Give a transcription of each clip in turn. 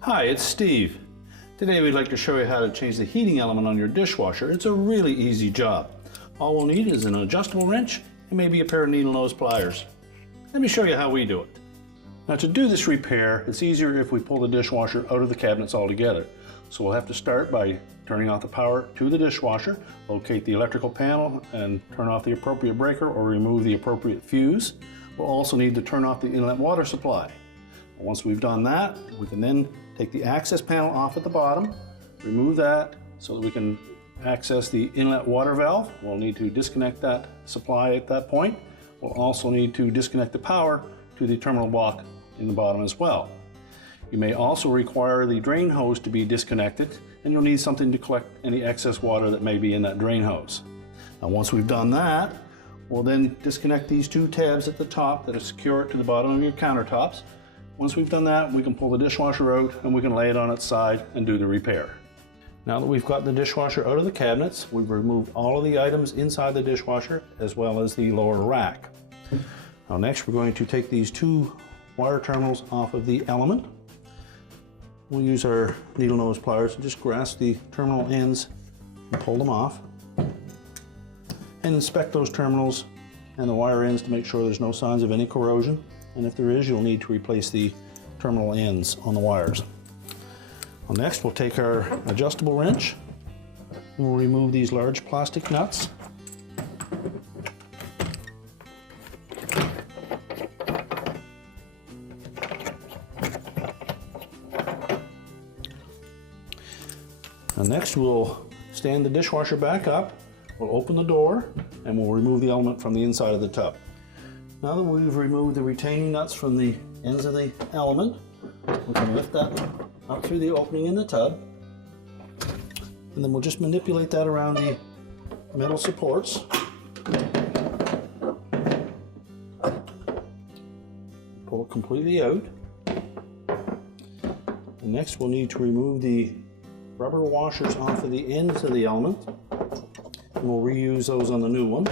Hi, it's Steve. Today we'd like to show you how to change the heating element on your dishwasher. It's a really easy job. All we'll need is an adjustable wrench and maybe a pair of needle nose pliers. Let me show you how we do it. Now to do this repair, it's easier if we pull the dishwasher out of the cabinets altogether. So we'll have to start by turning off the power to the dishwasher, locate the electrical panel and turn off the appropriate breaker or remove the appropriate fuse. We'll also need to turn off the inlet water supply. Once we've done that, we can then take the access panel off at the bottom, remove that so that we can access the inlet water valve. We'll need to disconnect that supply at that point. We'll also need to disconnect the power to the terminal block in the bottom as well. You may also require the drain hose to be disconnected, and you'll need something to collect any excess water that may be in that drain hose. Now once we've done that, we'll then disconnect these two tabs at the top that are secure to the bottom of your countertops. Once we've done that, we can pull the dishwasher out and we can lay it on its side and do the repair. Now that we've got the dishwasher out of the cabinets, we've removed all of the items inside the dishwasher as well as the lower rack. Now next we're going to take these two wire terminals off of the element. We'll use our needle nose pliers and just grasp the terminal ends and pull them off. And inspect those terminals and the wire ends to make sure there's no signs of any corrosion. And if there is, you'll need to replace the terminal ends on the wires. Well, next, we'll take our adjustable wrench and we'll remove these large plastic nuts. And next, we'll stand the dishwasher back up, we'll open the door, and we'll remove the element from the inside of the tub. Now that we've removed the retaining nuts from the ends of the element, we can lift that up through the opening in the tub, and then we'll just manipulate that around the metal supports. Pull it completely out. And next we'll need to remove the rubber washers off of the ends of the element, and we'll reuse those on the new one.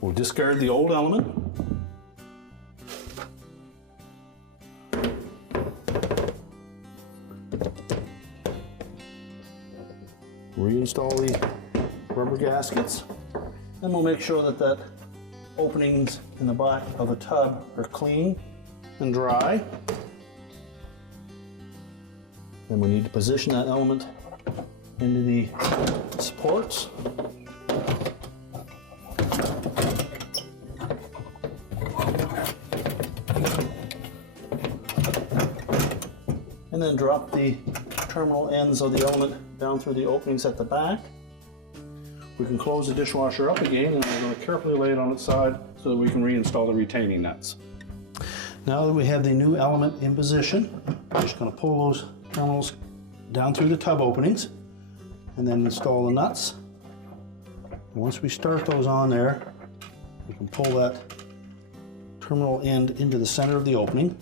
We'll discard the old element. Reinstall the rubber gaskets. Then we'll make sure that openings in the back of the tub are clean and dry. Then we need to position that element into the supports. And then drop the terminal ends of the element down through the openings at the back. We can close the dishwasher up again, and we're going to carefully lay it on its side so that we can reinstall the retaining nuts. Now that we have the new element in position, we're just going to pull those terminals down through the tub openings and then install the nuts. And once we start those on there, we can pull that terminal end into the center of the opening.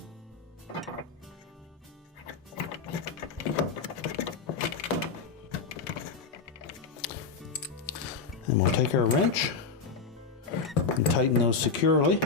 And we'll take our wrench and tighten those securely.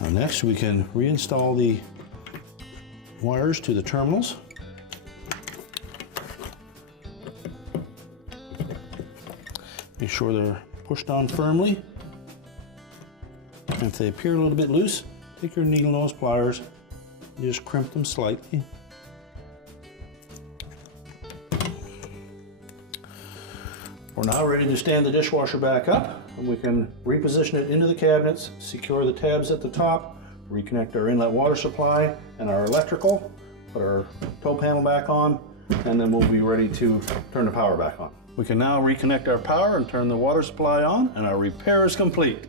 Now next we can reinstall the wires to the terminals. Make sure they're pushed on firmly. And if they appear a little bit loose, take your needle nose pliers and just crimp them slightly. We're now ready to stand the dishwasher back up, and we can reposition it into the cabinets, secure the tabs at the top, reconnect our inlet water supply and our electrical, put our toe panel back on, and then we'll be ready to turn the power back on. We can now reconnect our power and turn the water supply on, and our repair is complete.